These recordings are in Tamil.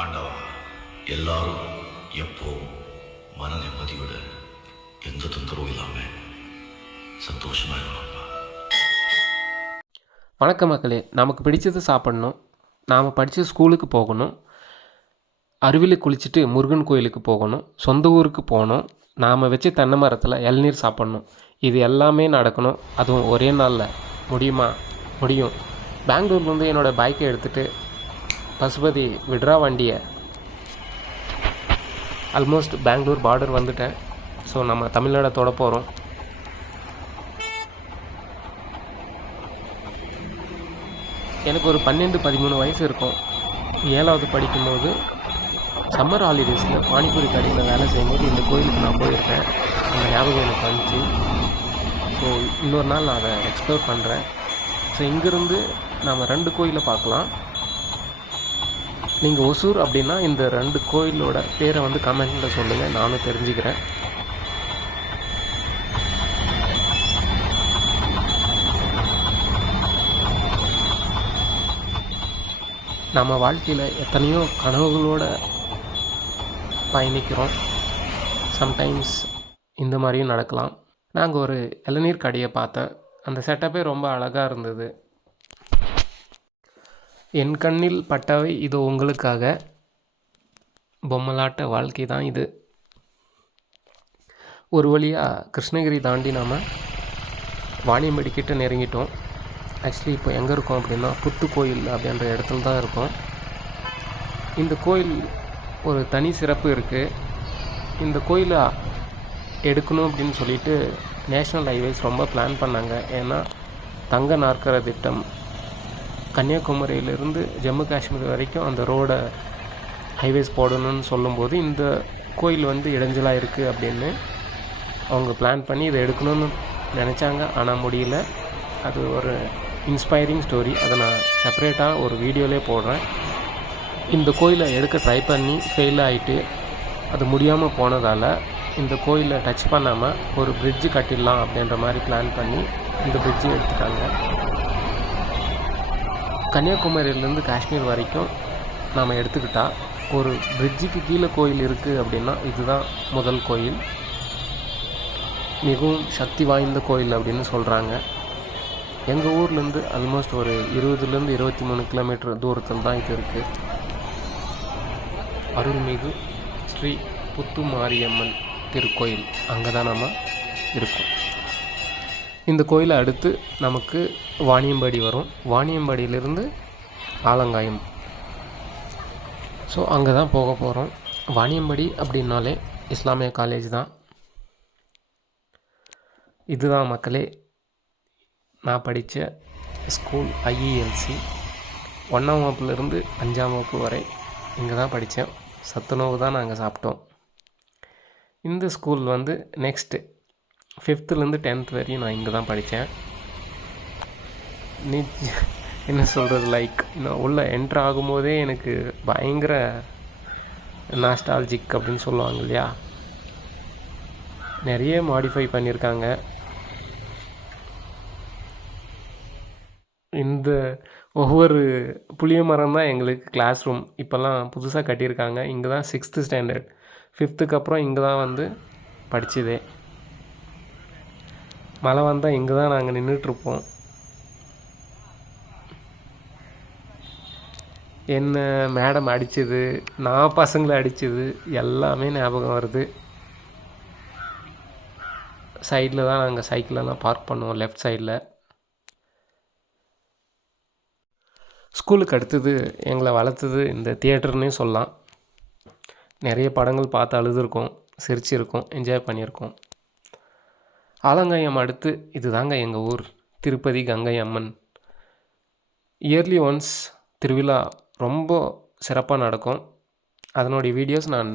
ஆண்டவா, எல்லாரும் எப்போவும் மன நிம்மதியோட எந்த தொந்தரவும் இல்லாமல் சந்தோஷமாக இருக்கணும்ப்பா. வணக்கம் மக்களே. நமக்கு பிடிச்சது சாப்பிட்ணும், நாம் படித்த ஸ்கூலுக்கு போகணும், அருவியில் குளிச்சுட்டு முருகன் கோயிலுக்கு போகணும், சொந்த ஊருக்கு போகணும், நாம் வச்ச தென்னை மரத்தில் இளநீர் சாப்பிட்ணும். இது எல்லாமே நடக்கணும், அதுவும் ஒரே நாளில் முடியுமா? முடியும். பெங்களூர்லேருந்து என்னோடய பைக்கை எடுத்துகிட்டு பசுபதி விட்ரா வண்டியை ஆல்மோஸ்ட் பெங்களூர் பார்டர் வந்துட்டேன். ஸோ நம்ம தமிழ்நாடை தொட போகிறோம். எனக்கு ஒரு 12-13 வயசு இருக்கும். 7வது படிக்கும்போது சம்மர் ஹாலிடேஸில் பானிபூரி கடையில் வேலை செய்யும்போது இந்த கோயிலுக்கு நான் போயிருக்கேன். அந்த ஞாபகம் எனக்கு வந்துச்சு. ஸோ இன்னொரு நாள் நான் அதை எக்ஸ்ப்ளோர் பண்ணுறேன். ஸோ இங்கேருந்து நம்ம 2 கோயிலை பார்க்கலாம். நீங்கள் ஒசூர் அப்படின்னா இந்த 2 கோயிலோட பேரை வந்து கமெண்ட்டில் சொல்லுங்கள், நானும் தெரிஞ்சுக்கிறேன். நம்ம வாழ்க்கையில் எத்தனையோ கனவுகளோடு பயணிக்கிறோம். சம்டைம்ஸ் இந்த மாதிரியும் நடக்கலாம். நாங்கள் ஒரு இளநீர் கடையை பார்த்தேன். அந்த செட்டப்பே ரொம்ப அழகாக இருந்தது. என் கண்ணில் பட்டவை இது உங்களுக்காக. பொம்மலாட்ட வாழ்க்கை தான் இது. ஒரு வழியாக கிருஷ்ணகிரி தாண்டி நாம் வாணியம்படி கிட்ட நெருங்கிட்டோம். ஆக்சுவலி இப்போ எங்கே இருக்கோம் அப்படின்னா புத்துக்கோயில் அப்படின்ற இடத்துல தான் இருக்கோம். இந்த கோயில் ஒரு தனி சிறப்பு இருக்குது. இந்த கோயிலை எடுக்கணும் அப்படின்னு சொல்லிட்டு நேஷ்னல் ஹைவேஸ் ரொம்ப பிளான் பண்ணாங்க. ஏன்னா தங்க நாற்கர திட்டம் கன்னியாகுமரியிலிருந்து ஜம்மு காஷ்மீர் வரைக்கும் அந்த ரோடை ஹைவேஸ் போடணும்னு சொல்லும்போது இந்த கோயில் வந்து இடைஞ்சலாக இருக்குது அப்படின்னு அவங்க பிளான் பண்ணி இதை எடுக்கணும்னு நினச்சாங்க. ஆனால் முடியல. அது ஒரு இன்ஸ்பைரிங் ஸ்டோரி. அதை நான் செப்பரேட்டாக ஒரு வீடியோவிலே போடுறேன். இந்த கோயிலை எடுக்க ட்ரை பண்ணி ஃபெயில் ஆகிட்டு அது முடியாமல் போனதால் இந்த கோயிலை டச் பண்ணாமல் ஒரு பிரிட்ஜு கட்டிடலாம் அப்படின்ற மாதிரி பிளான் பண்ணி இந்த பிரிட்ஜு எடுத்துட்டாங்க. கன்னியாகுமரியிலேருந்து காஷ்மீர் வரைக்கும் நாம் எடுத்துக்கிட்டால் ஒரு பிரிட்ஜுக்கு கீழே கோயில் இருக்குது அப்படின்னா இதுதான் முதல் கோயில். மிகவும் சக்தி வாய்ந்த கோயில் அப்படின்னு சொல்கிறாங்க. எங்கள் ஊர்லேருந்து ஆல்மோஸ்ட் ஒரு 20-23 கிலோமீட்டர் தூரத்தில் தான் இது இருக்குது. அருள்மிகு ஸ்ரீ புத்துமாரியம்மன் திருக்கோயில், அங்கே தான் நம்ம இருக்கோம். இந்த கோயிலை அடுத்து நமக்கு வாணியம்பாடி வரும். வாணியம்பாடியிலிருந்து ஆலங்காயம். ஸோ அங்கே தான் போக போகிறோம். வாணியம்பாடி அப்படின்னாலே இஸ்லாமிய காலேஜ் தான். இதுதான் மக்களே நான் படித்த ஸ்கூல். IELC 1ஆம் வகுப்புலேருந்து 5ஆம் வகுப்பு வரை இங்கே தான் படித்தேன். சத்துணவு தான் நாங்கள் சாப்பிட்டோம். இந்த ஸ்கூல் வந்து நெக்ஸ்ட்டு 5th-லேருந்து 10th வரையும் நான் இங்கே தான் படித்தேன். என்ன சொல்கிறது, நான் உள்ளே என்ட்ரு ஆகும்போதே எனக்கு பயங்கர நாஸ்டால்ஜிக் அப்படின்னு சொல்லுவாங்க இல்லையா. நிறைய மாடிஃபை பண்ணியிருக்காங்க. இந்த ஒவ்வொரு புளிய மரம் தான் எங்களுக்கு கிளாஸ் ரூம். இப்போல்லாம் புதுசாக கட்டியிருக்காங்க. இங்கே தான் 6th ஸ்டாண்டர்ட், 5th அப்புறம் இங்கே தான் வந்து படித்ததே. மழை வந்தால் இங்கே தான் நாங்கள் நின்றுட்டுருப்போம். என்ன மேடம் அடித்தது, நான் பசங்களை அடித்தது எல்லாமே ஞாபகம் வருது. சைடில் தான் நாங்கள் சைக்கிளெல்லாம் பார்க் பண்ணுவோம், லெஃப்ட் சைடில். ஸ்கூலுக்கு அடுத்தது எங்களை வளர்த்தது இந்த தியேட்டர்னே சொல்லலாம். நிறைய படங்கள் பார்த்து அழுதுருக்கோம், சிரிச்சிருக்கோம், என்ஜாய் பண்ணியிருக்கோம். ஆலங்காயம் அடுத்து இது தாங்க எங்கள் ஊர், திருப்பதி கங்கை அம்மன். இயர்லி ஒன்ஸ் திருவிழா ரொம்ப சிறப்பாக நடக்கும். அதனுடைய வீடியோஸ் நான்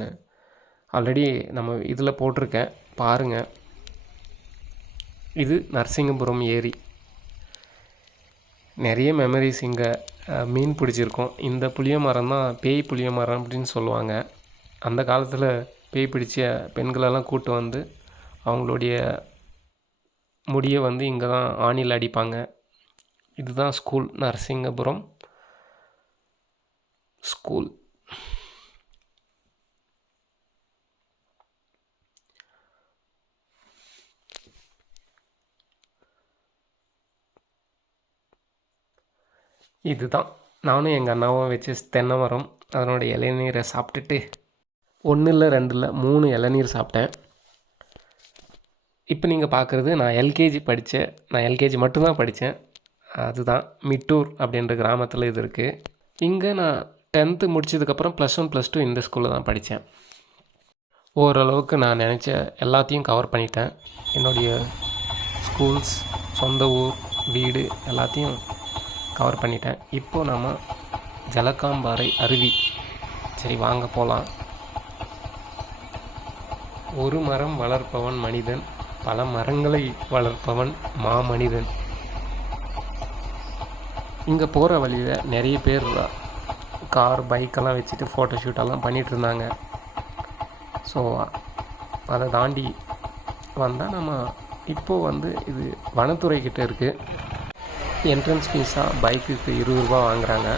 ஆல்ரெடி நம்ம இதில் போட்டிருக்கேன், பாருங்கள். இது நரசிங்கபுரம் ஏரி. நிறைய மெமரிஸ் இங்கே. மீன் பிடிச்சிருக்கோம். இந்த புளிய மரம் தான் பேய் புளிய மரம் அப்படின்னு சொல்லுவாங்க. அந்த காலத்தில் பேய் பிடிச்ச பெண்களெல்லாம் கூட்டு வந்து அவங்களுடைய முடியை வந்து இங்கே தான் ஆணியில் அடிப்பாங்க. இதுதான் ஸ்கூல், நரசிங்கபுரம் ஸ்கூல். இதுதான் நானும் எங்கள் அண்ணாவும் வச்சு தென்னை மரம் அதனோட இளநீரை சாப்பிட்டுட்டு 1 இல்லை 2 இல்லை 3 இளநீர் சாப்பிட்டேன். இப்போ நீங்கள் பார்க்குறது நான் எல்கேஜி படித்தேன். நான் எல்கேஜி மட்டும்தான் படித்தேன். அதுதான் மிட்டூர் அப்படின்ற கிராமத்தில் இது இருக்குது. இங்கே நான் 10th முடித்ததுக்கப்புறம் +1 +2 இந்த ஸ்கூலில் தான் படித்தேன். ஓரளவுக்கு நான் நினச்ச எல்லாத்தையும் கவர் பண்ணிட்டேன். என்னுடைய ஸ்கூல்ஸ், சொந்த ஊர், வீடு எல்லாத்தையும் கவர் பண்ணிட்டேன். இப்போது நம்ம ஜலகாம்பாறை அருவி, சரி வாங்க போகலாம். ஒரு மரம் வளர்ப்பவன் மனிதன், பல மரங்களை வளர்ப்பவன் மாமனிதன். இங்கே போகிற வழியில் நிறைய பேர் கார், பைக்கெல்லாம் வச்சுட்டு ஃபோட்டோ ஷூட்டெல்லாம் பண்ணிகிட்ருந்தாங்க. ஸோ அதை தாண்டி வந்தால் நம்ம இப்போது இது வனத்துறை கிட்டே இருக்குது. என்ட்ரன்ஸ் ஃபீஸாக பைக்குக்கு 20 ரூபா வாங்குகிறாங்க.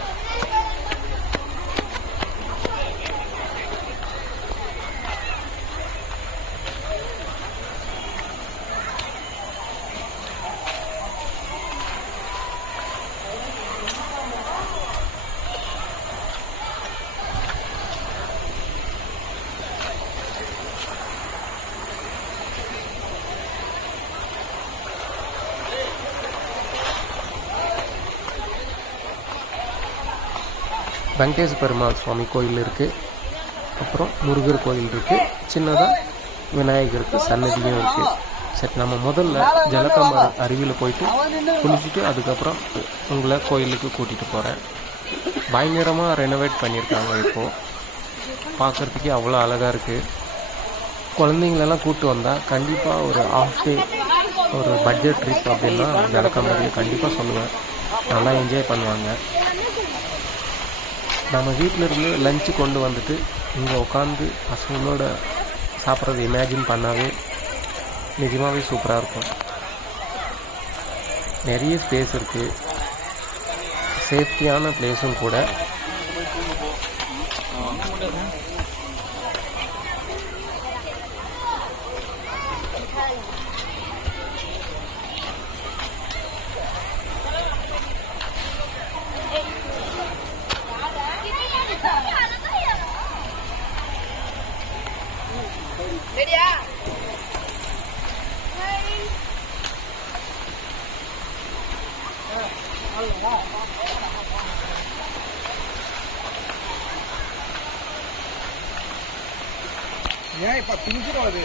வெங்கடேச பெருமாள் சுவாமி கோயில் இருக்குது. அப்புறம் முருகர் கோயில் இருக்குது. சின்னதாக விநாயகருக்கு சன்னதியும் இருக்குது. சரி, நம்ம முதல்ல ஜலகாம்பாறை அருவியில் போயிட்டு குளிச்சுட்டு அதுக்கப்புறம் உங்களை கோயிலுக்கு கூட்டிகிட்டு போகிறேன். பயங்கரமாக ரெனோவேட் பண்ணியிருக்காங்க. இப்போது பார்க்குறதுக்கே அவ்வளோ அழகாக இருக்குது. குழந்தைங்களெல்லாம் கூப்பிட்டு வந்தால் கண்டிப்பாக ஒரு ½ டே ஒரு பட்ஜெட் ட்ரிப் அப்படின்னா ஜலகாம்பாறையை கண்டிப்பாக சொல்லுவேன். நல்லா என்ஜாய் பண்ணுவாங்க. நம்ம வீட்டிலேருந்து லஞ்சு கொண்டு வந்துட்டு இங்கே உட்காந்து பசங்களோட சாப்பிட்றது இமேஜின் பண்ணாவே நிஜமாகவே சூப்பராக இருக்கும். நிறைய ஸ்பேஸ் இருக்குது, சேஃப்டியான பிளேஸும் கூட. ஏன் இப்போ பிஞ்சிடும் அது?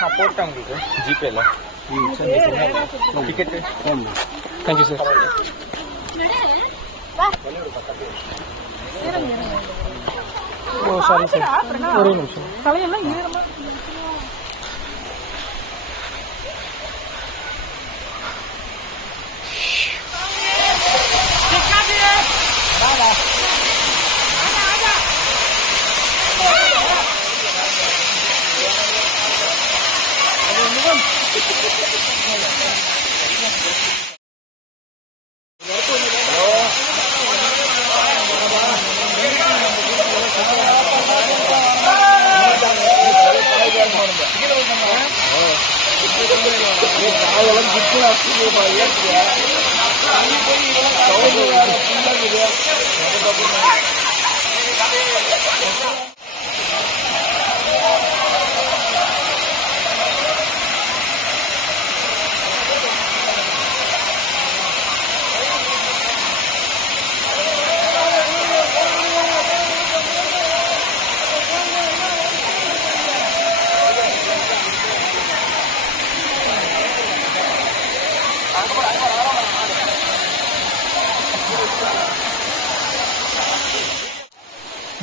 நான் போட்டேன் உங்களுக்கு ஜிபேல ticket. Thank you sir. Oh sorry sir, ஒரே நிமிஷம். தலையெல்லாம் ஈரமா.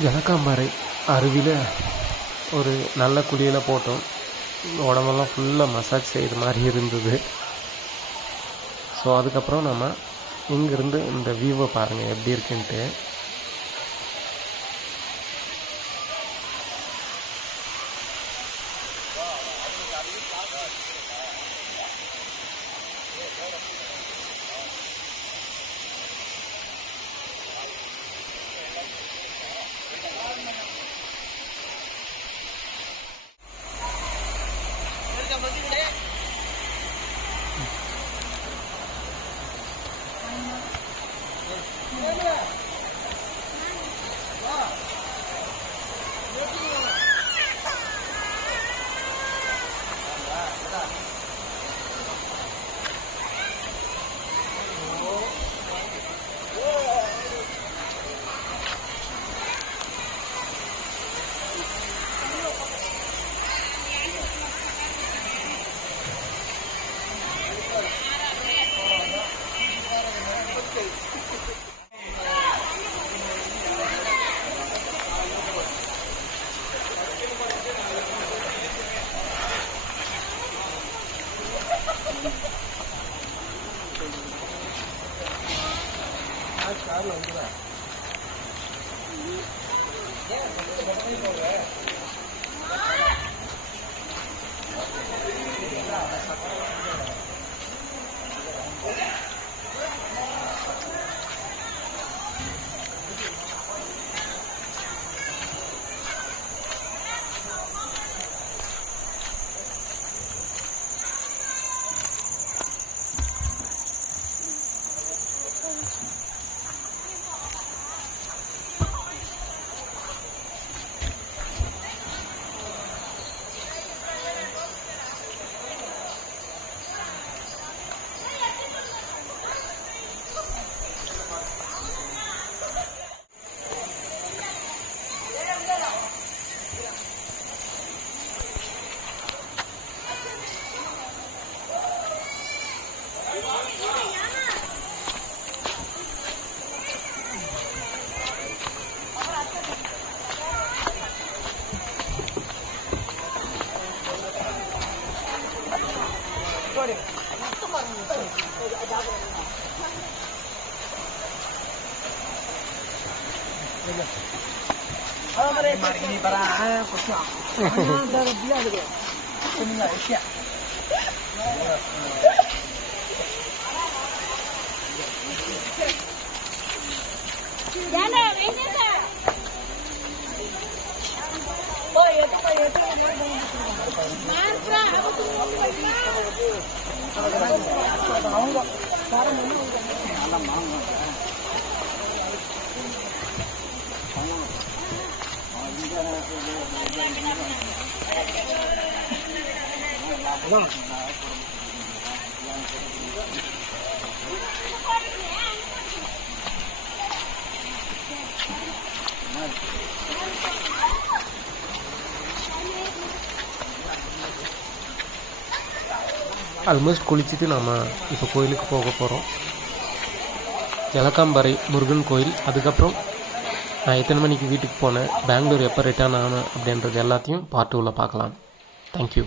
ஜலகாம்பாறை அருவியில் ஒரு நல்ல குளியில் போட்டோம். உடம்பெல்லாம் ஃபுல்லாக மசாஜ் செய்கிற மாதிரி இருந்தது. ஸோ அதுக்கப்புறம் நம்ம இங்கேருந்து இந்த வியூவை பாருங்கள் எப்படி இருக்குன்ட்டு. Ini para kosong. Dari dia gitu. Ini nggak siap. Jangan, ini tak. Oh ya tuh kayak itu. Mantra, aku tuh mau almost குளிச்சுட்டு நாம் இப்போ கோயிலுக்கு போக போகிறோம். ஜலகாம்பரை முருகன் கோயில். அதுக்கப்புறம் நான் எத்தனை மணிக்கு வீட்டுக்கு போனேன், பெங்களூர் எப்போ ரிட்டர்ன் ஆனேன் அப்படின்றது எல்லாத்தையும் பார்ட் 2ல் பார்க்கலாம். தேங்க்யூ.